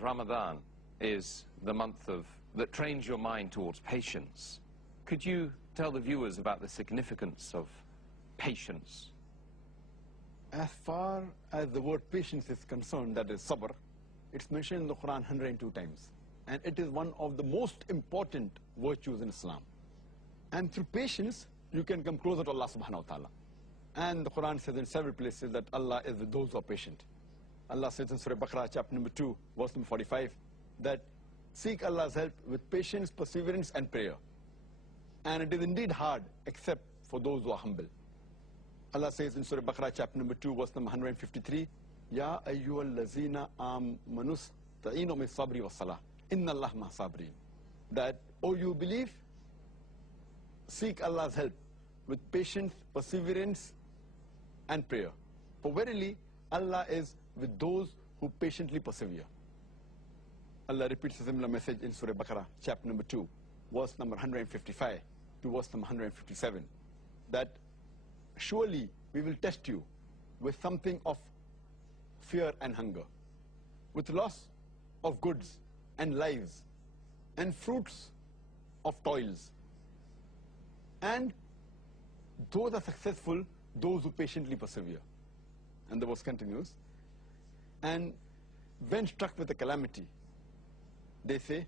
Ramadan is the month that trains your mind towards patience. Could you tell the viewers about the significance of patience? As far as the word patience is concerned, that is sabr, it's mentioned in the Quran 102 times. And it is one of the most important virtues in Islam. And through patience, you can come closer to Allah subhanahu wa ta'ala. And the Quran says in several places that Allah is with those who are patient. Allah says in Surah Baqarah, chapter number 2, verse number 45, that seek Allah's help with patience, perseverance, and prayer. And it is indeed hard, except for those who are humble. Allah says in Surah Baqarah, chapter number 2, verse number 153, Ya ayyuhal lazina amanus ta'inu min sabri wa salah. Inna Allah ma sabrin. That, oh, you believe, seek Allah's help with patience, perseverance, and prayer. For verily, Allah is with those who patiently persevere. Allah repeats a similar message in Surah Baqarah, chapter number 2, verse number 155 to verse number 157, that surely we will test you with something of fear and hunger, with loss of goods and lives, and fruits of toils. And those are successful, those who patiently persevere. And the verse continues, and when struck with a calamity, they say,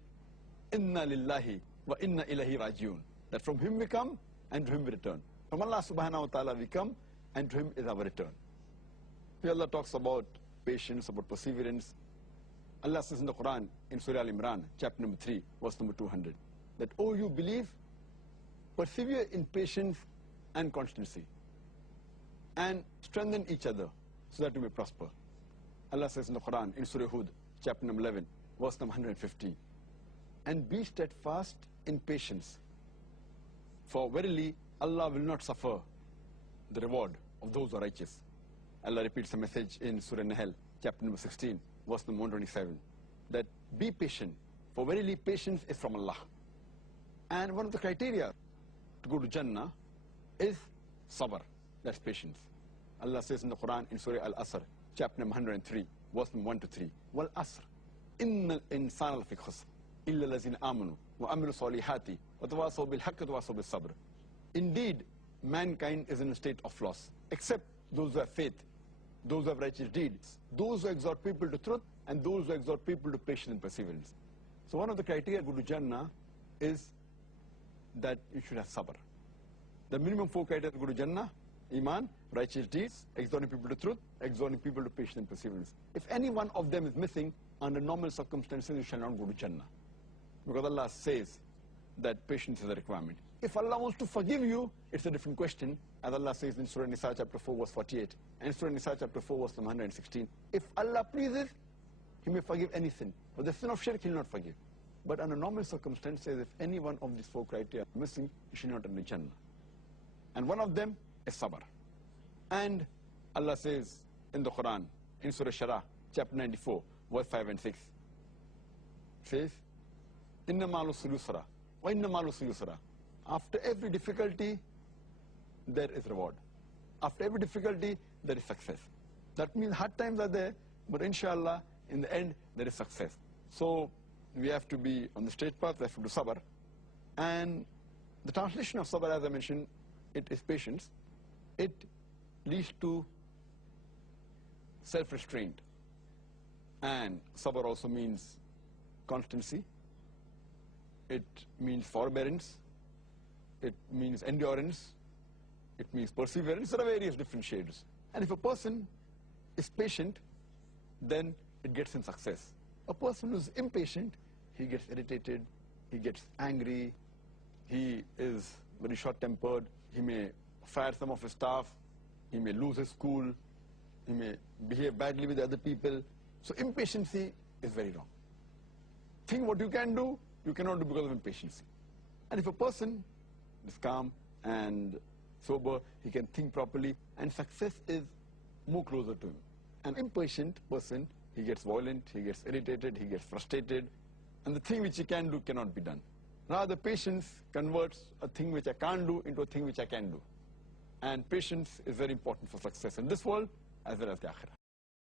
Inna lillahi wa inna ilahi rajiun. That from Him we come and to Him we return. From Allah subhanahu wa ta'ala we come and to Him is our return. Here Allah talks about patience, about perseverance. Allah says in the Quran, in Surah Al-Imran, chapter number 3, verse number 200, that, oh, you believe, persevere in patience and constancy, and strengthen each other so that you may prosper. Allah says in the Quran, in Surah Hud, chapter number 11, verse number 150, and be steadfast in patience, for verily Allah will not suffer the reward of those who are righteous. Allah repeats the message in Surah Nahl, chapter number 16, verse number 127, that be patient, for verily patience is from Allah. And one of the criteria to go to Jannah is sabr, that's patience. Allah says in the Quran, in Surah Al-Asr, chapter number 103, verse number 1 to 3, Wal Asr, Innal insana lafi khusr, illa lazina amanu, wa amilu salihati, wa tawasaw bil haqqi wa tawasaw bil sabr. Indeed, mankind is in a state of loss, except those who have faith, those who have righteous deeds, those who exhort people to truth, and those who exhort people to patience and perseverance. So one of the criteria to go to Jannah is that you should have sabr. The minimum 4 criteria to go to Jannah: Iman, righteous deeds, exhorting people to truth, exhorting people to patience and perseverance. If any one of them is missing, under normal circumstances, you shall not go to Jannah. Because Allah says that patience is a requirement. If Allah wants to forgive you, it's a different question. As Allah says in Surah Nisa chapter 4, verse 48, and Surah Nisa chapter 4, verse 116, if Allah pleases, He may forgive any sin. But the sin of shirk, He will not forgive. But under normal circumstances, if any one of these 4 criteria are missing, you should not enter Jannah. And one of them is sabr. And Allah says in the Quran, in Surah Shara, chapter 94, verse 5 and 6, says, Inna ma'al usri yusra, wa inna ma'al usri yusra. After every difficulty, there is reward. After every difficulty, there is success. That means hard times are there, but inshallah, in the end, there is success. So we have to be on the straight path, we have to do sabr. And the translation of sabr, as I mentioned, it is patience. It leads to self-restraint. And sabr also means constancy. It means forbearance. It means endurance. It means perseverance. There are various different shades. And if a person is patient, then it gets him success. A person who is impatient, he gets irritated, he gets angry, he is very short-tempered, he may fire some of his staff, he may lose his school, he may behave badly with other people. So impatience is very wrong. Think what you can do, you cannot do because of impatience. And if a person is calm and sober, he can think properly, and success is more closer to him. An impatient person, he gets violent, he gets irritated, he gets frustrated, and the thing which he can do cannot be done. Rather, patience converts a thing which I can't do into a thing which I can do. And patience is very important for success in this world as well as the akhirah.